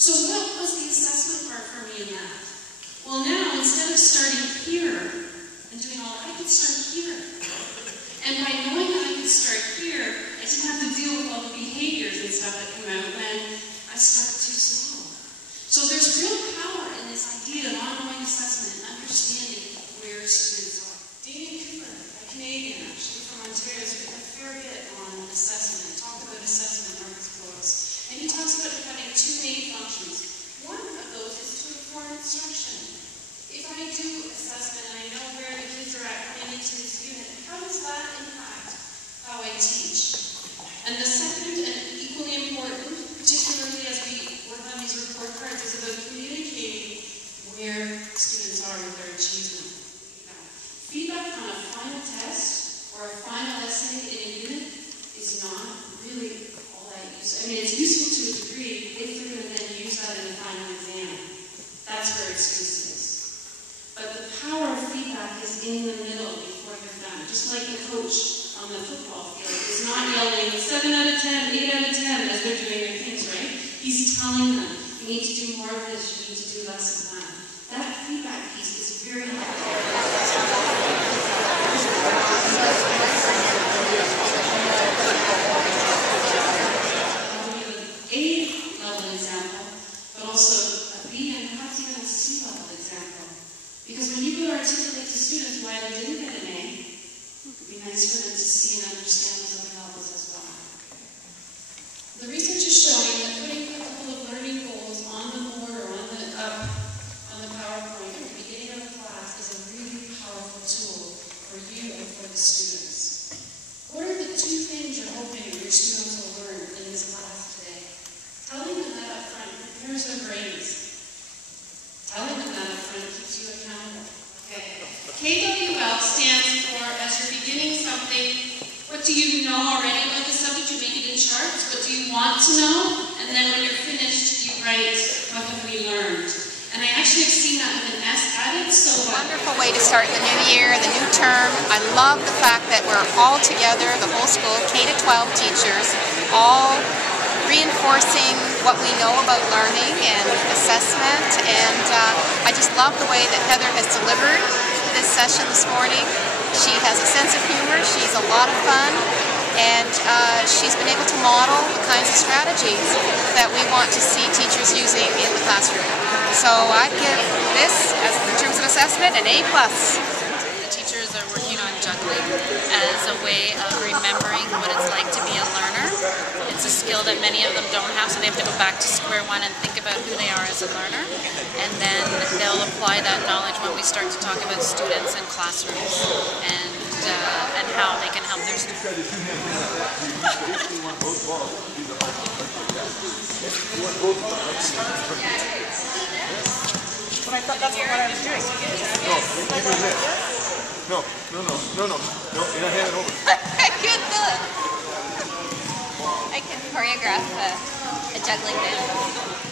So what was the assessment part for me in that? Well, now, instead of starting here and doing all that, I could start here. And by knowing that I could start here, I didn't have to deal with all the behaviors and stuff that come out when I start too slow. So there's real power in this idea of ongoing assessment and understanding where students are. Damien Cooper, a Canadian actually from Ontario, has written a fair bit on assessment, talked about assessment in his books. And he talks about it having two main functions. One of those is to inform instruction. If I do assessment and I know where the kids are at coming into this unit, how does that impact how I teach? And the second, and equally important, particularly as we work on these report cards, is about communicating where students are with their achievement. Feedback on a final test or a final essay in a unit is not really all that useful. I mean, it's useful to a degree if you're going to then use that in the final exam. That's where it's useless. But the power of feedback is in the middle before you're done. Just like the coach on the football field is not yelling 7 out of 10, 8 out of 10 as they're doing their things, right? He's telling them, you need to do more of this, you need to do less of that. That feedback piece is very helpful. A-level example, but also a B and perhaps even a C-level example. Because when you go to articulate to students why they didn't get an A, it would be nice for them to see and understand those other levels as well. The research is showing that putting a couple of learning goals on the board or on the PowerPoint at the beginning of the class is a really powerful tool for you and for the students. What are the two things you're hoping your students will learn in this class today? Telling them that up front prepares their brains. Telling them that up front keeps you accountable. Okay. KWL stands for, as you're beginning something, what do you know already about the subject? You make it in charts. What do you want to know? And then when you're finished, you write, what have we learned? And I actually have seen that with an S added, so wonderful way to start the new year, the new term. I love the fact that we're all together, the whole school, K-12 teachers, all reinforcing what we know about learning and assessment, and I just love the way that Heather has delivered this session this morning. She has a sense of humor, she's a lot of fun, and she's been able to model the kinds of strategies that we want to see teachers using in the classroom. So I give this, in terms of assessment, an A+. The teachers are working on juggling as a way of remembering what it's like to be a learner. It's a skill that many of them don't have, so they have to go back to square one and think about who they are as a learner. And then they'll apply that knowledge when we start to talk about students and classrooms and how they can help their students. But I thought that's what I was doing. No, you're not handing over. Good look. I can choreograph a juggling dance.